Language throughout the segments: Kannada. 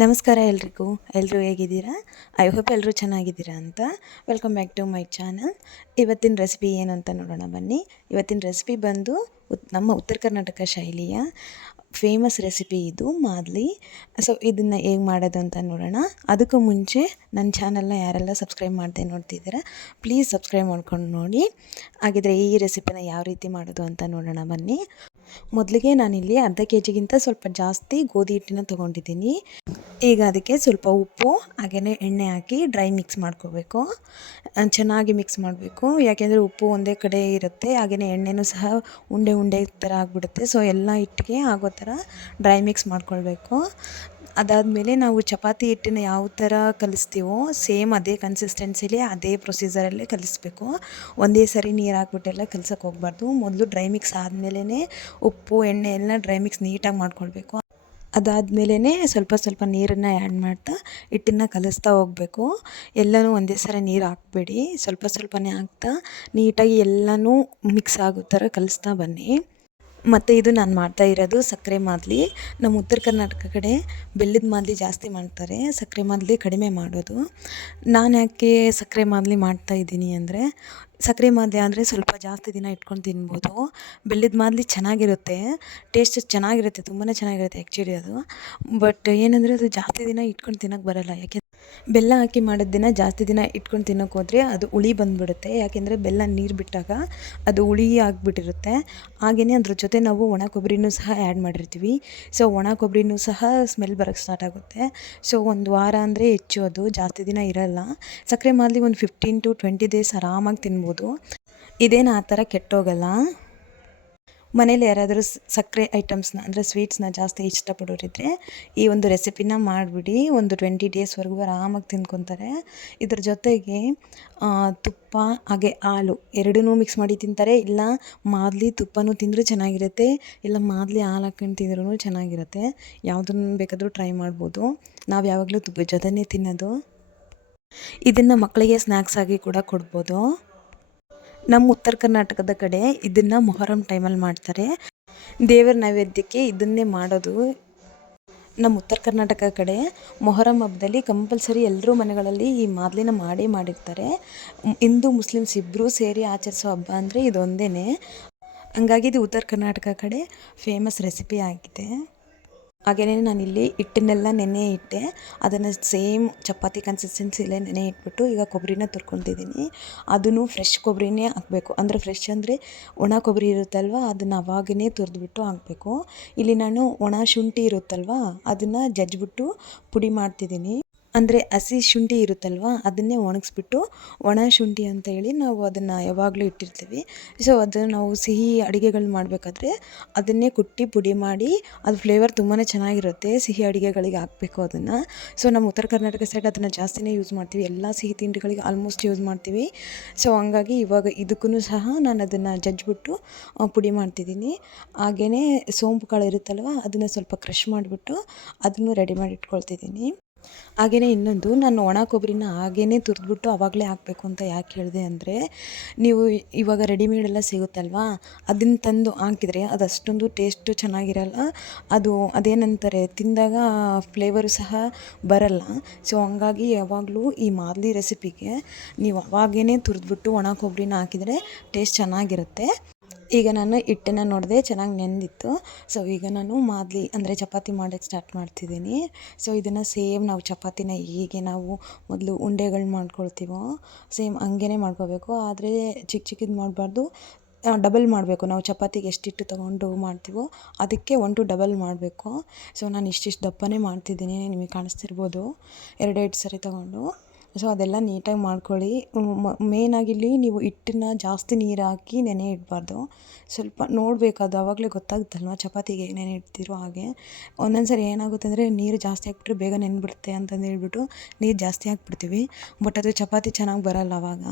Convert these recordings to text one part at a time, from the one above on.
ನಮಸ್ಕಾರ ಎಲ್ರಿಗೂ. ಎಲ್ಲರೂ ಹೇಗಿದ್ದೀರಾ? ಐ ಹೋಪ್ ಎಲ್ಲರೂ ಚೆನ್ನಾಗಿದ್ದೀರಾ ಅಂತ. Welcome back to my channel. ಇವತ್ತಿನ ರೆಸಿಪಿ ಏನು ಅಂತ ನೋಡೋಣ ಬನ್ನಿ. ಇವತ್ತಿನ ರೆಸಿಪಿ ಬಂದು ನಮ್ಮ ಉತ್ತರ ಕರ್ನಾಟಕ ಶೈಲಿಯ ಫೇಮಸ್ ರೆಸಿಪಿ ಇದು ಮಾದಲಿ. ಸೊ ಇದನ್ನು ಹೇಗೆ ಮಾಡೋದು ಅಂತ ನೋಡೋಣ. ಅದಕ್ಕೂ ಮುಂಚೆ ನನ್ನ ಚಾನಲ್ನ ಯಾರೆಲ್ಲ ಸಬ್ಸ್ಕ್ರೈಬ್ ಮಾಡದೆ ನೋಡ್ತಿದ್ದೀರಾ ಪ್ಲೀಸ್ ಸಬ್ಸ್ಕ್ರೈಬ್ ಮಾಡ್ಕೊಂಡು ನೋಡಿ. ಹಾಗಿದ್ರೆ ಈ ರೆಸಿಪಿನ ಯಾವ ರೀತಿ ಮಾಡೋದು ಅಂತ ನೋಡೋಣ ಬನ್ನಿ. ಮೊದಲಿಗೆ ನಾನಿಲ್ಲಿ ಅರ್ಧ ಕೆ ಜಿಗಿಂತ ಸ್ವಲ್ಪ ಜಾಸ್ತಿ ಗೋಧಿ ಹಿಟ್ಟನ್ನು ತೊಗೊಂಡಿದ್ದೀನಿ. ಈಗ ಅದಕ್ಕೆ ಸ್ವಲ್ಪ ಉಪ್ಪು ಹಾಗೆಯೇ ಎಣ್ಣೆ ಹಾಕಿ ಡ್ರೈ ಮಿಕ್ಸ್ ಮಾಡ್ಕೋಬೇಕು. ಚೆನ್ನಾಗಿ ಮಿಕ್ಸ್ ಮಾಡಬೇಕು, ಯಾಕೆಂದರೆ ಉಪ್ಪು ಒಂದೇ ಕಡೆ ಇರುತ್ತೆ, ಹಾಗೆಯೇ ಎಣ್ಣೆನೂ ಸಹ ಉಂಡೆ ಉಂಡೆ ಥರ ಆಗಿಬಿಡುತ್ತೆ. ಸೊ ಎಲ್ಲ ಹಿಟ್ಟಿಗೆ ಆಗೋ ಥರ ಡ್ರೈ ಮಿಕ್ಸ್ ಮಾಡ್ಕೊಳ್ಬೇಕು. ಅದಾದಮೇಲೆ ನಾವು ಚಪಾತಿ ಹಿಟ್ಟನ್ನ ಯಾವ ಥರ ಕಲಿಸ್ತೀವೋ ಸೇಮ್ ಅದೇ ಕನ್ಸಿಸ್ಟೆನ್ಸಿಲಿ ಅದೇ ಪ್ರೊಸೀಜರಲ್ಲೇ ಕಲಿಸ್ಬೇಕು. ಒಂದೇ ಸರಿ ನೀರು ಹಾಕ್ಬಿಟ್ಟೆಲ್ಲ ಕಲ್ಸೋಕ್ಕೆ ಹೋಗಬಾರ್ದು. ಮೊದಲು ಡ್ರೈ ಮಿಕ್ಸ್ ಆದಮೇಲೆ ಉಪ್ಪು ಎಣ್ಣೆ ಎಲ್ಲ ಡ್ರೈ ಮಿಕ್ಸ್ ನೀಟಾಗಿ ಮಾಡ್ಕೊಳ್ಬೇಕು. ಅದಾದಮೇಲೆ ಸ್ವಲ್ಪ ಸ್ವಲ್ಪ ನೀರನ್ನು ಆ್ಯಡ್ ಮಾಡ್ತಾ ಹಿಟ್ಟನ್ನು ಕಲಿಸ್ತಾ ಹೋಗಬೇಕು. ಎಲ್ಲನೂ ಒಂದೇ ಸರಿ ನೀರು ಹಾಕಬೇಡಿ, ಸ್ವಲ್ಪ ಸ್ವಲ್ಪನೇ ಹಾಕ್ತಾ ನೀಟಾಗಿ ಎಲ್ಲನೂ ಮಿಕ್ಸ್ ಆಗೋ ಥರ ಕಲಿಸ್ತಾ ಬನ್ನಿ. ಮತ್ತು ಇದು ನಾನು ಮಾಡ್ತಾ ಇರೋದು ಸಕ್ಕರೆ ಮಾದಲಿ. ನಮ್ಮ ಉತ್ತರ ಕರ್ನಾಟಕ ಕಡೆ ಬೆಲ್ಲದ ಮಾದಲಿ ಜಾಸ್ತಿ ಮಾಡ್ತಾರೆ, ಸಕ್ಕರೆ ಮಾದಲಿ ಕಡಿಮೆ ಮಾಡೋದು. ನಾನು ಯಾಕೆ ಸಕ್ಕರೆ ಮಾದಲಿ ಮಾಡ್ತಾಯಿದ್ದೀನಿ ಅಂದರೆ, ಸಕ್ಕರೆ ಮಾದಲಿ ಅಂದರೆ ಸ್ವಲ್ಪ ಜಾಸ್ತಿ ದಿನ ಇಟ್ಕೊಂಡು ತಿನ್ಬೋದು. ಬೆಲ್ಲದ ಮಾದಲಿ ಚೆನ್ನಾಗಿರುತ್ತೆ, ಟೇಸ್ಟ್ ಚೆನ್ನಾಗಿರುತ್ತೆ, ತುಂಬಾ ಚೆನ್ನಾಗಿರುತ್ತೆ ಆ್ಯಕ್ಚುಲಿ ಅದು. ಬಟ್ ಏನಂದರೆ ಅದು ಜಾಸ್ತಿ ದಿನ ಇಟ್ಕೊಂಡು ತಿನ್ನೋಕ್ಕೆ ಬರೋಲ್ಲ. ಯಾಕೆ ಬೆಲ್ಲ ಹಾಕಿ ಮಾಡಿದ ದಿನ ಜಾಸ್ತಿ ದಿನ ಇಟ್ಕೊಂಡು ತಿನ್ನೋಕೆ ಹೋದರೆ ಅದು ಹುಳಿ ಬಂದುಬಿಡುತ್ತೆ. ಯಾಕೆಂದರೆ ಬೆಲ್ಲ ನೀರು ಬಿಟ್ಟಾಗ ಅದು ಹುಳಿ ಆಗಿಬಿಟ್ಟಿರುತ್ತೆ. ಹಾಗೆಯೇ ಅದ್ರ ಜೊತೆ ನಾವು ಒಣ ಕೊಬ್ಬರಿನೂ ಸಹ ಆ್ಯಡ್ ಮಾಡಿರ್ತೀವಿ. ಸೊ ಒಣ ಕೊಬ್ಬರಿನೂ ಸಹ ಸ್ಮೆಲ್ ಬರೋಕ್ಕೆ ಸ್ಟಾರ್ಟ್ ಆಗುತ್ತೆ. ಸೊ ಒಂದು ವಾರ ಅಂದರೆ ಹೆಚ್ಚು, ಅದು ಜಾಸ್ತಿ ದಿನ ಇರೋಲ್ಲ. ಸಕ್ಕರೆ ಮಾದಲಿ ಒಂದು 15 to 20 ಡೇಸ್ ಆರಾಮಾಗಿ ತಿನ್ಬೋದು. ಇದೇನು ಆ ಥರ ಕೆಟ್ಟೋಗಲ್ಲ. ಮನೇಲಿ ಯಾರಾದರೂ ಸಕ್ಕರೆ ಐಟಮ್ಸ್ನ ಅಂದರೆ ಸ್ವೀಟ್ಸ್ನ ಜಾಸ್ತಿ ಇಷ್ಟಪಡೋರಿದ್ದರೆ ಈ ಒಂದು ರೆಸಿಪಿನ ಮಾಡಿಬಿಡಿ, ಒಂದು 20 ಡೇಸ್ವರೆಗೂ ಆರಾಮಾಗಿ ತಿನ್ಕೊತಾರೆ. ಇದ್ರ ಜೊತೆಗೆ ತುಪ್ಪ ಹಾಗೆ ಹಾಲು ಎರಡನ್ನೂ ಮಿಕ್ಸ್ ಮಾಡಿ ತಿಂತಾರೆ. ಇಲ್ಲ ಮಾದಲಿ ತುಪ್ಪನೂ ತಿಂದರೂ ಚೆನ್ನಾಗಿರುತ್ತೆ, ಇಲ್ಲ ಮಾದಲಿ ಹಾಲು ಹಾಕ್ಕೊಂಡು ತಿಂದ್ರೂ ಚೆನ್ನಾಗಿರುತ್ತೆ. ಯಾವುದನ್ನು ಬೇಕಾದರೂ ಟ್ರೈ ಮಾಡ್ಬೋದು. ನಾವು ಯಾವಾಗಲೂ ತುಪ್ಪದ ಜೊತೆನೇ ತಿನ್ನೋದು. ಇದನ್ನು ಮಕ್ಕಳಿಗೆ ಸ್ನ್ಯಾಕ್ಸ್ ಆಗಿ ಕೂಡ ಕೊಡ್ಬೋದು. ನಮ್ಮ ಉತ್ತರ ಕರ್ನಾಟಕದ ಕಡೆ ಇದನ್ನು ಮೊಹರಂ ಟೈಮಲ್ಲಿ ಮಾಡ್ತಾರೆ. ದೇವರ ನೈವೇದ್ಯಕ್ಕೆ ಇದನ್ನೇ ಮಾಡೋದು. ನಮ್ಮ ಉತ್ತರ ಕರ್ನಾಟಕ ಕಡೆ ಮೊಹರಂ ಹಬ್ಬದಲ್ಲಿ ಕಂಪಲ್ಸರಿ ಎಲ್ಲರೂ ಮನೆಗಳಲ್ಲಿ ಈ ಮಾದಲಿನ ಮಾಡಿರ್ತಾರೆ. ಹಿಂದೂ ಮುಸ್ಲಿಮ್ಸ್ ಇಬ್ಬರೂ ಸೇರಿ ಆಚರಿಸೋ ಹಬ್ಬ ಅಂದರೆ ಇದೊಂದೇ. ಹಂಗಾಗಿ ಇದು ಉತ್ತರ ಕರ್ನಾಟಕ ಕಡೆ ಫೇಮಸ್ ರೆಸಿಪಿ ಆಗಿದೆ. ಹಾಗೆಯೇ ನಾನಿಲ್ಲಿ ಹಿಟ್ಟನ್ನೆಲ್ಲ ನೆನೆ ಇಟ್ಟೆ, ಅದನ್ನು ಸೇಮ್ ಚಪಾತಿ ಕನ್ಸಿಸ್ಟೆನ್ಸಿಲೇ ನೆನೆ ಇಟ್ಬಿಟ್ಟು ಈಗ ಕೊಬ್ಬರಿನ ತುರ್ಕೊತಿದ್ದೀನಿ. ಅದನ್ನು ಫ್ರೆಶ್ ಕೊಬ್ಬರಿನೇ ಹಾಕಬೇಕು. ಅಂದರೆ ಫ್ರೆಶ್ ಅಂದರೆ ಒಣ ಕೊಬ್ಬರಿ ಇರುತ್ತಲ್ವ, ಅದನ್ನು ಅವಾಗೇ ತುರಿದ್ಬಿಟ್ಟು ಹಾಕಬೇಕು. ಇಲ್ಲಿ ನಾನು ಒಣ ಶುಂಠಿ ಇರುತ್ತಲ್ವ ಅದನ್ನು ಜಜ್ಜಿಬಿಟ್ಟು ಪುಡಿ ಮಾಡ್ತಿದ್ದೀನಿ. ಅಂದರೆ ಹಸಿ ಶುಂಠಿ ಇರುತ್ತಲ್ವ ಅದನ್ನೇ ಒಣಗಿಸ್ಬಿಟ್ಟು ಒಣ ಶುಂಠಿ ಅಂತ ಹೇಳಿ ನಾವು ಅದನ್ನು ಯಾವಾಗಲೂ ಇಟ್ಟಿರ್ತೀವಿ. ಸೊ ಅದು ನಾವು ಸಿಹಿ ಅಡುಗೆಗಳು ಮಾಡಬೇಕಾದ್ರೆ ಅದನ್ನೇ ಕುಟ್ಟಿ ಪುಡಿ ಮಾಡಿ, ಅದು ಫ್ಲೇವರ್ ತುಂಬಾ ಚೆನ್ನಾಗಿರುತ್ತೆ. ಸಿಹಿ ಅಡುಗೆಗಳಿಗೆ ಹಾಕಬೇಕು ಅದನ್ನು. ಸೊ ನಮ್ಮ ಉತ್ತರ ಕರ್ನಾಟಕ ಸೈಡ್ ಅದನ್ನು ಜಾಸ್ತಿನೇ ಯೂಸ್ ಮಾಡ್ತೀವಿ, ಎಲ್ಲ ಸಿಹಿ ತಿಂಡಿಗಳಿಗೆ ಆಲ್ಮೋಸ್ಟ್ ಯೂಸ್ ಮಾಡ್ತೀವಿ. ಸೊ ಹಂಗಾಗಿ ಇವಾಗ ಇದಕ್ಕೂ ಸಹ ನಾನು ಅದನ್ನು ಜಜ್ಜಿಬಿಟ್ಟು ಪುಡಿ ಮಾಡ್ತಿದ್ದೀನಿ. ಹಾಗೆಯೇ ಸೋಂಪು ಕಾಳು ಇರುತ್ತಲ್ವ ಅದನ್ನು ಸ್ವಲ್ಪ ಕ್ರಷ್ ಮಾಡಿಬಿಟ್ಟು ಅದನ್ನು ರೆಡಿ ಮಾಡಿ ಇಟ್ಕೊಳ್ತಿದ್ದೀನಿ. ಹಾಗೆಯೇ ಇನ್ನೊಂದು, ನಾನು ಒಣ ಕೊಬ್ಬರಿನ ಹಾಗೇ ತುರಿದ್ಬಿಟ್ಟು ಆವಾಗಲೇ ಹಾಕಬೇಕು ಅಂತ ಯಾಕೆ ಹೇಳಿದೆ ಅಂದರೆ, ನೀವು ಇವಾಗ ರೆಡಿಮೇಡೆಲ್ಲ ಸಿಗುತ್ತಲ್ವಾ ಅದನ್ನು ತಂದು ಹಾಕಿದರೆ ಅದು ಅಷ್ಟೊಂದು ಟೇಸ್ಟು ಚೆನ್ನಾಗಿರಲ್ಲ. ಅದು ಅದೇನಂತಾರೆ ತಿಂದಾಗ ಫ್ಲೇವರು ಸಹ ಬರಲ್ಲ. ಸೊ ಹಂಗಾಗಿ ಯಾವಾಗಲೂ ಈ ಮಾದಲಿ ರೆಸಿಪಿಗೆ ನೀವು ಅವಾಗೇ ತುರಿದ್ಬಿಟ್ಟು ಒಣ ಕೊಬ್ಬರಿನ ಹಾಕಿದರೆ ಟೇಸ್ಟ್ ಚೆನ್ನಾಗಿರುತ್ತೆ. ಈಗ ನಾನು ಹಿಟ್ಟನ್ನು ನೋಡಿದೆ ಚೆನ್ನಾಗಿ ನೆಂದಿತ್ತು. ಸೊ ಈಗ ನಾನು ಮಾದಲಿ ಅಂದರೆ ಚಪಾತಿ ಮಾಡೋಕ್ಕೆ ಸ್ಟಾರ್ಟ್ ಮಾಡ್ತಿದ್ದೀನಿ. ಸೊ ಇದನ್ನು ಸೇಮ್ ನಾವು ಚಪಾತಿನ ಹೀಗೆ ನಾವು ಮೊದಲು ಉಂಡೆಗಳು ಮಾಡ್ಕೊಳ್ತೀವೋ ಸೇಮ್ ಹಂಗೇ ಮಾಡ್ಕೋಬೇಕು. ಆದರೆ ಚಿಕ್ಕ ಚಿಕ್ಕದು ಮಾಡಬಾರ್ದು, ಡಬಲ್ ಮಾಡಬೇಕು. ನಾವು ಚಪಾತಿಗೆ ಎಷ್ಟು ಹಿಟ್ಟು ತೊಗೊಂಡು ಮಾಡ್ತೀವೋ ಅದಕ್ಕೆ 1 to ಡಬಲ್ ಮಾಡಬೇಕು. ಸೊ ನಾನು ಇಷ್ಟಿಷ್ಟು ದಪ್ಪನೇ ಮಾಡ್ತಿದ್ದೀನಿ, ನಿಮಗೆ ಕಾಣಿಸ್ತಿರ್ಬೋದು, 2 ಸರಿ ತೊಗೊಂಡು. ಸೊ ಅದೆಲ್ಲ ನೀಟಾಗಿ ಮಾಡ್ಕೊಳ್ಳಿ. ಮೇಯ್ನಾಗಿಲ್ಲಿ ನೀವು ಹಿಟ್ಟನ್ನ ಜಾಸ್ತಿ ನೀರು ಹಾಕಿ ನೆನೆ ಇಡಬಾರ್ದು. ಸ್ವಲ್ಪ ನೋಡಬೇಕು, ಅದು ಆವಾಗಲೇ ಗೊತ್ತಾಗುತ್ತಲ್ವ ಚಪಾತಿಗೆ ನೆನೆ ಇಡ್ತಿರೋ ಹಾಗೆ. ಒಂದೊಂದು ಸರಿ ಏನಾಗುತ್ತೆ ಅಂದರೆ ನೀರು ಜಾಸ್ತಿ ಹಾಕ್ಬಿಟ್ರೆ ಬೇಗ ನೆನ್ಬಿಡುತ್ತೆ ಅಂತಂದು ಹೇಳ್ಬಿಟ್ಟು ನೀರು ಜಾಸ್ತಿ ಹಾಕ್ಬಿಡ್ತೀವಿ. ಬಟ್ ಅದು ಚಪಾತಿ ಚೆನ್ನಾಗಿ ಬರೋಲ್ಲ ಆವಾಗ.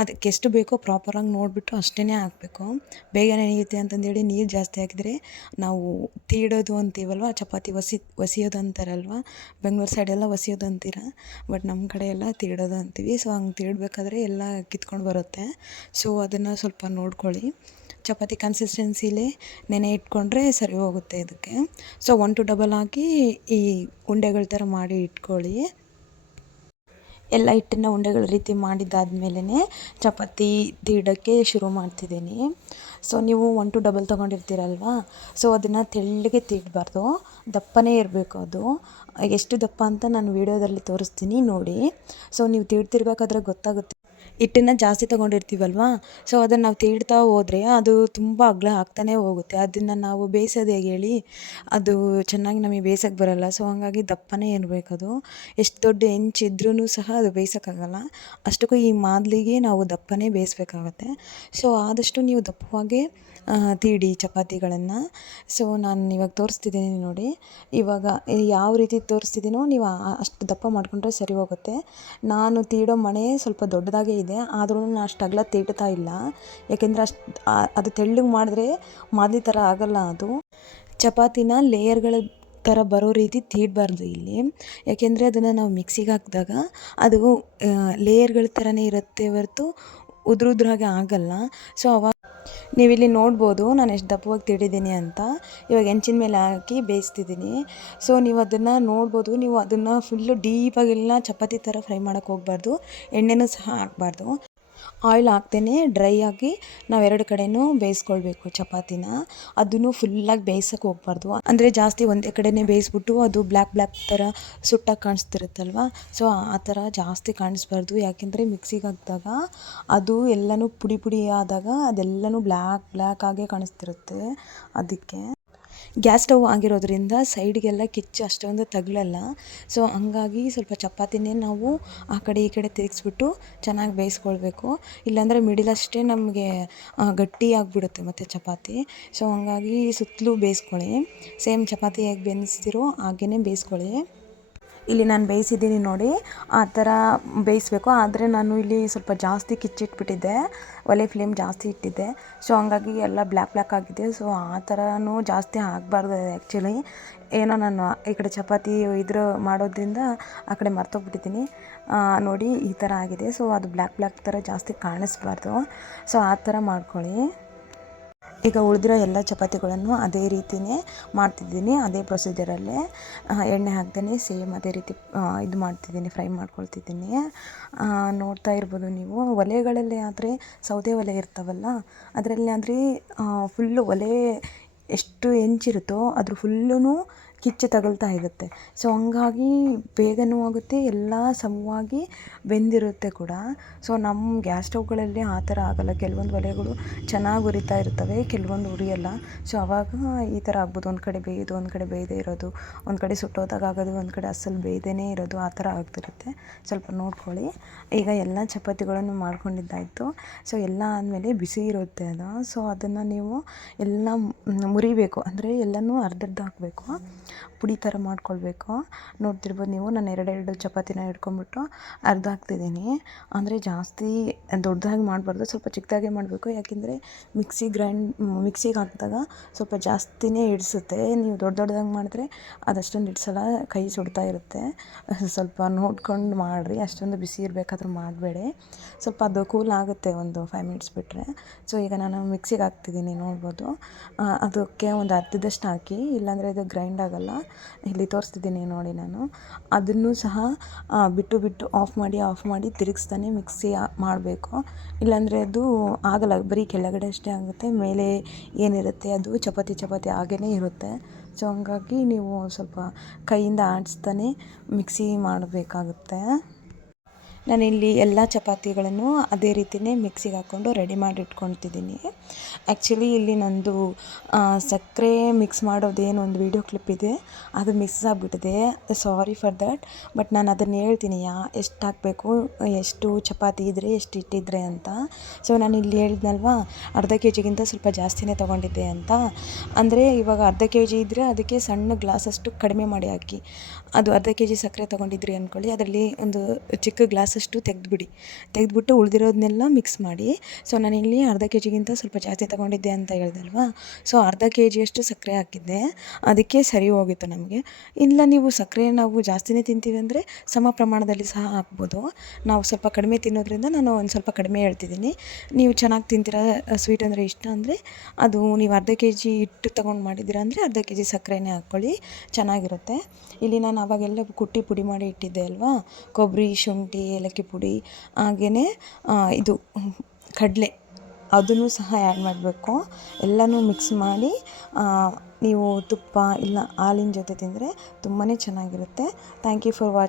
ಅದಕ್ಕೆ ಎಷ್ಟು ಬೇಕೋ ಪ್ರಾಪರಾಗಿ ನೋಡಿಬಿಟ್ಟು ಅಷ್ಟೇ ಹಾಕಬೇಕು. ಬೇಗ ನೆನೆಯುತ್ತೆ ಅಂತಂದೇಳಿ ನೀರು ಜಾಸ್ತಿ ಹಾಕಿದರೆ ನಾವು ತೀಡೋದು ಅಂತೀವಲ್ವ, ಚಪಾತಿ ಒಸಿಯೋದು ಅಂತಾರಲ್ವ, ಬೆಂಗಳೂರು ಸೈಡೆಲ್ಲ ಒಸಿಯೋದು ಅಂತೀರ, ಬಟ್ ನಮ್ಮ ಕಡೆ ಎಲ್ಲ ತೀಡೋದು ಅಂತೀವಿ. ಸೊ ಹಂಗೆ ತೀಡಬೇಕಾದ್ರೆ ಎಲ್ಲ ಕಿತ್ಕೊಂಡು ಬರುತ್ತೆ. ಸೊ ಅದನ್ನು ಸ್ವಲ್ಪ ನೋಡ್ಕೊಳ್ಳಿ. ಚಪಾತಿ ಕನ್ಸಿಸ್ಟೆನ್ಸಿಲೇ ನೆನೆ ಇಟ್ಕೊಂಡ್ರೆ ಸರಿ ಹೋಗುತ್ತೆ ಇದಕ್ಕೆ. ಸೊ 1 to ಡಬಲ್ ಹಾಕಿ ಈ ಉಂಡೆಗಳ ಥರ ಮಾಡಿ ಇಟ್ಕೊಳ್ಳಿ. ಎಲ್ಲ ಹಿಟ್ಟನ್ನು ಉಂಡೆಗಳ ರೀತಿ ಮಾಡಿದ್ದಾದ್ಮೇಲೆ ಚಪಾತಿ ತೀಡೋಕ್ಕೆ ಶುರು ಮಾಡ್ತಿದ್ದೀನಿ. ಸೊ ನೀವು 1 to ಡಬಲ್ ತೊಗೊಂಡಿರ್ತೀರಲ್ವ, ಸೊ ಅದನ್ನು ತೆಳ್ಳಗೆ ತೀಡಬಾರ್ದು, ದಪ್ಪನೇ ಇರಬೇಕು. ಅದು ಎಷ್ಟು ದಪ್ಪ ಅಂತ ನಾನು ವೀಡಿಯೋದಲ್ಲಿ ತೋರಿಸ್ತೀನಿ ನೋಡಿ. ಸೊ ನೀವು ತೀಡ್ತಿರ್ಬೇಕಾದ್ರೆ ಗೊತ್ತಾಗುತ್ತೆ. ಹಿಟ್ಟನ್ನು ಜಾಸ್ತಿ ತೊಗೊಂಡಿರ್ತೀವಲ್ವ, ಸೊ ಅದನ್ನು ನಾವು ತೀಡ್ತಾ ಹೋದರೆ ಅದು ತುಂಬ ಅಗಲ ಆಗ್ತಾನೇ ಹೋಗುತ್ತೆ. ಅದನ್ನು ನಾವು ಬೇಯಿಸೋದು ಹೇಗೆ ಹೇಳಿ, ಅದು ಚೆನ್ನಾಗಿ ನಮಗೆ ಬೇಯಿಸೋಕ್ಕೆ ಬರೋಲ್ಲ. ಸೊ ಹಾಗಾಗಿ ದಪ್ಪನೇ ಇರಬೇಕದು. ಎಷ್ಟು ದೊಡ್ಡ ಹೆಂಚಿದ್ರೂ ಸಹ ಅದು ಬೇಯಿಸೋಕ್ಕಾಗಲ್ಲ. ಅಷ್ಟಕ್ಕೂ ಈ ಮಾದಲಿಗೆ ನಾವು ದಪ್ಪನೇ ಬೇಯಿಸ್ಬೇಕಾಗತ್ತೆ. ಸೊ ಆದಷ್ಟು ನೀವು ದಪ್ಪವಾಗೇ ತೀಡಿ ಚಪಾತಿಗಳನ್ನು. ಸೊ ನಾನು ಇವಾಗ ತೋರಿಸ್ತಿದ್ದೀನಿ ನೋಡಿ. ಇವಾಗ ಯಾವ ರೀತಿ ತೋರಿಸ್ತಿದ್ದೀನೋ ನೀವು ಅಷ್ಟು ದಪ್ಪ ಮಾಡಿಕೊಂಡ್ರೆ ಸರಿ ಹೋಗುತ್ತೆ. ನಾನು ತೀಡೋ ಮಣೆ ಸ್ವಲ್ಪ ದೊಡ್ಡದಾಗೇ ಇದೆ, ಆದ್ರೂ ನಾನು ಅಷ್ಟು ಅಗಲ ತೀಡ್ತಾ ಇಲ್ಲ. ಯಾಕೆಂದರೆ ಅದು ತೆಳ್ಳಗೆ ಮಾಡಿದ್ರೆ ಮಾದಲಿ ಥರ ಆಗೋಲ್ಲ. ಅದು ಚಪಾತಿನ ಲೇಯರ್ಗಳ ಥರ ಬರೋ ರೀತಿ ತೀಡಬಾರ್ದು ಇಲ್ಲಿ. ಯಾಕೆಂದರೆ ಅದನ್ನು ನಾವು ಮಿಕ್ಸಿಗೆ ಹಾಕಿದಾಗ ಅದು ಲೇಯರ್ಗಳ ಥರನೇ ಇರುತ್ತೆ ಹೊರತು ಉದುರುದ್ರಾಗೆ ಆಗಲ್ಲ. ಸೊ ಅವಾಗ ನೀವಿಲ್ಲಿ ನೋಡ್ಬೋದು ನಾನು ಎಷ್ಟು ದಪ್ಪವಾಗಿ ತೀಡಿದ್ದೀನಿ ಅಂತ. ಇವಾಗ ಹೆಂಚಿನ ಮೇಲೆ ಹಾಕಿ ಬೇಯಿಸ್ತಿದ್ದೀನಿ. ಸೊ ನೀವು ಅದನ್ನು ನೋಡ್ಬೋದು. ನೀವು ಅದನ್ನು ಫುಲ್ಲು ಡೀಪಾಗೆಲ್ಲ ಚಪಾತಿ ಥರ ಫ್ರೈ ಮಾಡೋಕ್ಕೆ ಹೋಗಬಾರ್ದು, ಎಣ್ಣೆನೂ ಸಹ ಹಾಕಬಾರ್ದು. ಆಯಿಲ್ ಹಾಕ್ದೇ ಡ್ರೈ ಆಗಿ ನಾವು 2 ಕಡೆನೂ ಬೇಯಿಸ್ಕೊಳ್ಬೇಕು ಚಪಾತಿನ. ಅದನ್ನು ಫುಲ್ಲಾಗಿ ಬೇಯಿಸೋಕ್ಕೆ ಹೋಗಬಾರ್ದು. ಅಂದರೆ ಜಾಸ್ತಿ ಒಂದೇ ಕಡೆನೇ ಬೇಯಿಸ್ಬಿಟ್ಟು ಅದು ಬ್ಲ್ಯಾಕ್ ಥರ ಸುಟ್ಟಾಗಿ ಕಾಣಿಸ್ತಿರುತ್ತಲ್ವ, ಸೊ ಆ ಥರ ಜಾಸ್ತಿ ಕಾಣಿಸ್ಬಾರ್ದು. ಯಾಕೆಂದರೆ ಮಿಕ್ಸಿಗೆ ಹಾಕಿದಾಗ ಅದು ಎಲ್ಲನೂ ಪುಡಿ ಆದಾಗ ಅದೆಲ್ಲನೂ ಬ್ಲ್ಯಾಕ್ ಆಗೇ ಕಾಣಿಸ್ತಿರುತ್ತೆ. ಅದಕ್ಕೆ ಗ್ಯಾಸ್ ಸ್ಟವ್ ಆಗಿರೋದ್ರಿಂದ ಸೈಡ್ಗೆಲ್ಲ ಕಿಚ್ಚು ಅಷ್ಟೊಂದು ತಗಲಲ್ಲ. ಸೊ ಹಂಗಾಗಿ ಸ್ವಲ್ಪ ಚಪಾತಿನೇ ನಾವು ಆ ಕಡೆ ಈ ಕಡೆ ತಿರುಗಿಸ್ಬಿಟ್ಟು ಚೆನ್ನಾಗಿ ಬೇಯಿಸ್ಕೊಳ್ಬೇಕು. ಇಲ್ಲಾಂದರೆ ಮಿಡಿಲಷ್ಟೇ ನಮಗೆ ಗಟ್ಟಿ ಆಗಿಬಿಡುತ್ತೆ ಮತ್ತು ಚಪಾತಿ. ಸೊ ಹಂಗಾಗಿ ಸುತ್ತಲೂ ಬೇಯಿಸ್ಕೊಳ್ಳಿ. ಸೇಮ್ ಚಪಾತಿ ಹೇಗೆ ಬೇಯಿಸ್ತೀರೋ ಹಾಗೇ ಬೇಯಿಸ್ಕೊಳ್ಳಿ. ಇಲ್ಲಿ ನಾನು ಬೇಯಿಸಿದ್ದೀನಿ ನೋಡಿ, ಆ ಥರ ಬೇಯಿಸ್ಬೇಕು. ಆದರೆ ನಾನು ಇಲ್ಲಿ ಸ್ವಲ್ಪ ಜಾಸ್ತಿ ಕಿಚ್ಚಿಟ್ಬಿಟ್ಟಿದ್ದೆ, ಒಲೆ ಫ್ಲೇಮ್ ಜಾಸ್ತಿ ಇಟ್ಟಿದ್ದೆ. ಸೊ ಹಂಗಾಗಿ ಎಲ್ಲ ಬ್ಲ್ಯಾಕ್ ಆಗಿದೆ. ಸೊ ಆ ಥರನೂ ಜಾಸ್ತಿ ಆಗಬಾರ್ದು ಆ್ಯಕ್ಚುಲಿ. ಏನೋ ನಾನು ಈ ಕಡೆ ಚಪಾತಿ ಮಾಡೋದ್ರಿಂದ ಆ ಕಡೆ ಮರ್ತೋಗ್ಬಿಟ್ಟಿದ್ದೀನಿ ನೋಡಿ, ಈ ಥರ ಆಗಿದೆ. ಸೊ ಅದು ಬ್ಲ್ಯಾಕ್ ಥರ ಜಾಸ್ತಿ ಕಾಣಿಸ್ಬಾರ್ದು. ಸೊ ಆ ಥರ ಮಾಡ್ಕೊಳ್ಳಿ. ಈಗ ಉಳಿದಿರೋ ಎಲ್ಲ ಚಪಾತಿಗಳನ್ನು ಅದೇ ರೀತಿಯೇ ಮಾಡ್ತಿದ್ದೀನಿ, ಅದೇ ಪ್ರೊಸೀಜರಲ್ಲೇ ಎಣ್ಣೆ ಹಾಕ್ದೇ ಸೇಮ್ ಅದೇ ರೀತಿ ಇದು ಮಾಡ್ತಿದ್ದೀನಿ, ಫ್ರೈ ಮಾಡ್ಕೊಳ್ತಿದ್ದೀನಿ. ನೋಡ್ತಾ ಇರ್ಬೋದು ನೀವು. ಒಲೆಗಳಲ್ಲಿ ಆದರೆ ಸೌದೆ ಒಲೆ ಇರ್ತಾವಲ್ಲ, ಅದರಲ್ಲಿ ಆದರೆ ಫುಲ್ಲು ಒಲೆ ಎಷ್ಟು ಹೆಂಚಿರುತ್ತೋ ಅದ್ರ ಫುಲ್ಲೂ ಕಿಚ್ಚು ತಗಲ್ತಾ ಇರುತ್ತೆ. ಸೊ ಹಂಗಾಗಿ ಬೇಗನೂ ಆಗುತ್ತೆ, ಎಲ್ಲ ಸಮವಾಗಿ ಬೆಂದಿರುತ್ತೆ ಕೂಡ. ಸೊ ನಮ್ಮ ಗ್ಯಾಸ್ ಸ್ಟವ್ಗಳಲ್ಲಿ ಆ ಥರ ಆಗೋಲ್ಲ. ಕೆಲವೊಂದು ಒಲೆಗಳು ಚೆನ್ನಾಗಿ ಉರಿತಾ ಇರ್ತವೆ, ಕೆಲವೊಂದು ಉರಿಯಲ್ಲ. ಸೊ ಆವಾಗ ಈ ಥರ ಆಗ್ಬೋದು. ಒಂದು ಕಡೆ ಬೇಯೋದು, ಒಂದು ಕಡೆ ಬೇಯದೇ ಇರೋದು, ಒಂದು ಕಡೆ ಸುಟ್ಟೋದಾಗ ಆಗೋದು, ಒಂದು ಕಡೆ ಅಸಲು ಬೇಯದೇ ಇರೋದು, ಆ ಥರ ಆಗ್ತಿರುತ್ತೆ. ಸ್ವಲ್ಪ ನೋಡ್ಕೊಳ್ಳಿ. ಈಗ ಎಲ್ಲ ಚಪಾತಿಗಳನ್ನು ಮಾಡ್ಕೊಂಡಿದ್ದಾಯಿತು. ಸೊ ಎಲ್ಲ ಆದಮೇಲೆ ಬಿಸಿ ಇರುತ್ತೆ ಅದು. ಸೊ ಅದನ್ನು ನೀವು ಎಲ್ಲ ಮುರಿಬೇಕು, ಅಂದರೆ ಎಲ್ಲನೂ ಅರ್ಧ ಹಾಕಬೇಕು, ಪುಡಿ ಥರ ಮಾಡ್ಕೊಳ್ಬೇಕು. ನೋಡ್ತಿರ್ಬೋದು ನೀವು, ನಾನು 2 ಚಪಾತಿನ ಹಿಡ್ಕೊಂಬಿಟ್ಟು ಅರ್ಧ ಹಾಕ್ತಿದ್ದೀನಿ. ಅಂದರೆ ಜಾಸ್ತಿ ದೊಡ್ಡದಾಗಿ ಮಾಡಬಾರ್ದು, ಸ್ವಲ್ಪ ಚಿಕ್ಕದಾಗೆ ಮಾಡಬೇಕು. ಯಾಕೆಂದರೆ ಮಿಕ್ಸಿಗೆ ಹಾಕಿದಾಗ ಸ್ವಲ್ಪ ಜಾಸ್ತಿನೇ ಹಿಡಿಸುತ್ತೆ. ನೀವು ದೊಡ್ಡದಾಗಿ ಮಾಡಿದ್ರೆ ಅದಷ್ಟೊಂದು ಹಿಡಿಸಲ್ಲ, ಕೈ ಸುಡ್ತಾ ಇರುತ್ತೆ. ಸ್ವಲ್ಪ ನೋಡ್ಕೊಂಡು ಮಾಡಿರಿ, ಅಷ್ಟೊಂದು ಬಿಸಿ ಇರಬೇಕಾದ್ರೂ ಮಾಡಬೇಡಿ. ಸ್ವಲ್ಪ ಅದು ಕೂಲ್ ಆಗುತ್ತೆ ಒಂದು 5 ಮಿನಿಟ್ಸ್ ಬಿಟ್ಟರೆ. ಸೊ ಈಗ ನಾನು ಮಿಕ್ಸಿಗೆ ಹಾಕ್ತಿದ್ದೀನಿ ನೋಡ್ಬೋದು. ಅದಕ್ಕೆ ಒಂದು ಅರ್ಧದಷ್ಟು ಹಾಕಿ, ಇಲ್ಲಾಂದರೆ ಅದು ಗ್ರೈಂಡ್ ಆಗೋಲ್ಲ. ಇಲ್ಲಿ ತೋರಿಸ್ತಿದ್ದೀನಿ ನೋಡಿ ನಾನು. ಅದನ್ನು ಸಹ ಬಿಟ್ಟು ಆಫ್ ಮಾಡಿ ತಿರುಗಿಸ್ತಾನೆ ಮಿಕ್ಸಿ ಮಾಡಬೇಕು. ಇಲ್ಲಾಂದರೆ ಅದು ಆಗಲ್ಲ, ಬರೀ ಕೆಳಗಡೆ ಅಷ್ಟೇ ಆಗುತ್ತೆ, ಮೇಲೆ ಏನಿರುತ್ತೆ ಅದು ಚಪಾತಿ ಹಾಗೇ ಇರುತ್ತೆ. ಸೊ ಹಂಗಾಗಿ ನೀವು ಸ್ವಲ್ಪ ಕೈಯಿಂದ ಆಡಿಸ್ತಾನೆ ಮಿಕ್ಸಿ ಮಾಡಬೇಕಾಗುತ್ತೆ. ನಾನಿಲ್ಲಿ ಎಲ್ಲ ಚಪಾತಿಗಳನ್ನು ಅದೇ ರೀತಿಯೇ ಮಿಕ್ಸಿಗೆ ಹಾಕ್ಕೊಂಡು ರೆಡಿ ಮಾಡಿ ಇಟ್ಕೊಳ್ತಿದ್ದೀನಿ. ಆ್ಯಕ್ಚುಲಿ ಇಲ್ಲಿ ನಂದು ಸಕ್ಕರೆ ಮಿಕ್ಸ್ ಮಾಡೋದೇನು ಒಂದು ವೀಡಿಯೋ ಕ್ಲಿಪ್ ಇದೆ, ಅದು ಮಿಸ್ ಆಗಿಬಿಟ್ಟಿದೆ. Sorry for that. ಬಟ್ ನಾನು ಅದನ್ನು ಹೇಳ್ತೀನಿ, ಎಷ್ಟು ಹಾಕಬೇಕು, ಎಷ್ಟು ಚಪಾತಿ ಇದ್ದರೆ ಎಷ್ಟು ಇಟ್ಟಿದ್ರೆ ಅಂತ. ಸೊ ನಾನು ಇಲ್ಲಿ ಹೇಳಿದ್ನಲ್ವ, ಅರ್ಧ kg ಸ್ವಲ್ಪ ಜಾಸ್ತಿನೇ ತೊಗೊಂಡಿದ್ದೆ ಅಂತ. ಅಂದರೆ ಇವಾಗ ಅರ್ಧ kg ಇದ್ದರೆ ಅದಕ್ಕೆ ಸಣ್ಣ ಗ್ಲಾಸಷ್ಟು ಕಡಿಮೆ ಮಾಡಿ ಹಾಕಿ. ಅದು ಅರ್ಧ kg ಸಕ್ಕರೆ ತೊಗೊಂಡಿದ್ರಿ ಅಂದ್ಕೊಳ್ಳಿ, ಅದರಲ್ಲಿ ಒಂದು ಚಿಕ್ಕ ಗ್ಲಾಸ್ ಗ್ಲಾಸಷ್ಟು ತೆಗೆದ್ಬಿಟ್ಟು ಉಳಿದಿರೋದನ್ನೆಲ್ಲ ಮಿಕ್ಸ್ ಮಾಡಿ. ಸೊ ನಾನಿಲ್ಲಿ ಅರ್ಧ ಕೆ ಜಿಗಿಂತ ಸ್ವಲ್ಪ ಜಾಸ್ತಿ ತೊಗೊಂಡಿದ್ದೆ ಅಂತ ಹೇಳ್ದಲ್ವಾ, ಸೊ ಅರ್ಧ ಕೆ ಜಿಯಷ್ಟು ಸಕ್ಕರೆ ಹಾಕಿದ್ದೆ, ಅದಕ್ಕೆ ಸರಿ ಹೋಗಿತ್ತು ನಮಗೆ. ಇಲ್ಲ ನೀವು ಸಕ್ಕರೆ ನಾವು ಜಾಸ್ತಿನೇ ತಿಂತೀವಿ ಅಂದರೆ ಸಮ ಪ್ರಮಾಣದಲ್ಲಿ ಸಹ ಹಾಕ್ಬೋದು. ನಾವು ಸ್ವಲ್ಪ ಕಡಿಮೆ ತಿನ್ನೋದ್ರಿಂದ ನಾನು ಒಂದು ಸ್ವಲ್ಪ ಕಡಿಮೆ ಹೇಳ್ತಿದ್ದೀನಿ. ನೀವು ಚೆನ್ನಾಗಿ ತಿಂತೀರಾ, ಸ್ವೀಟ್ ಅಂದರೆ ಇಷ್ಟ ಅಂದರೆ ಅದು ನೀವು ಅರ್ಧ ಕೆ ಜಿ ಹಿಟ್ಟು ತೊಗೊಂಡು ಮಾಡಿದ್ದೀರಾ ಅಂದರೆ ಅರ್ಧ ಕೆ ಜಿ ಸಕ್ಕರೆನೇ ಹಾಕ್ಕೊಳ್ಳಿ, ಚೆನ್ನಾಗಿರುತ್ತೆ. ಇಲ್ಲಿ ನಾನು ಆವಾಗೆಲ್ಲ ಕುಟ್ಟಿ ಪುಡಿ ಮಾಡಿ ಇಟ್ಟಿದ್ದೆ ಅಲ್ವಾ, ಕೊಬ್ಬರಿ, ಶುಂಠಿ, ಏಲಕ್ಕಿ ಪುಡಿ, ಹಾಗೆಯೇ ಇದು ಕಡಲೆ, ಅದನ್ನು ಸಹ ಆ್ಯಡ್ ಮಾಡಬೇಕು. ಎಲ್ಲನೂ ಮಿಕ್ಸ್ ಮಾಡಿ ನೀವು ತುಪ್ಪ ಇಲ್ಲ ಹಾಲಿನ ಜೊತೆ ತಿಂದರೆ ತುಂಬಾ ಚೆನ್ನಾಗಿರುತ್ತೆ. Thank you for watching.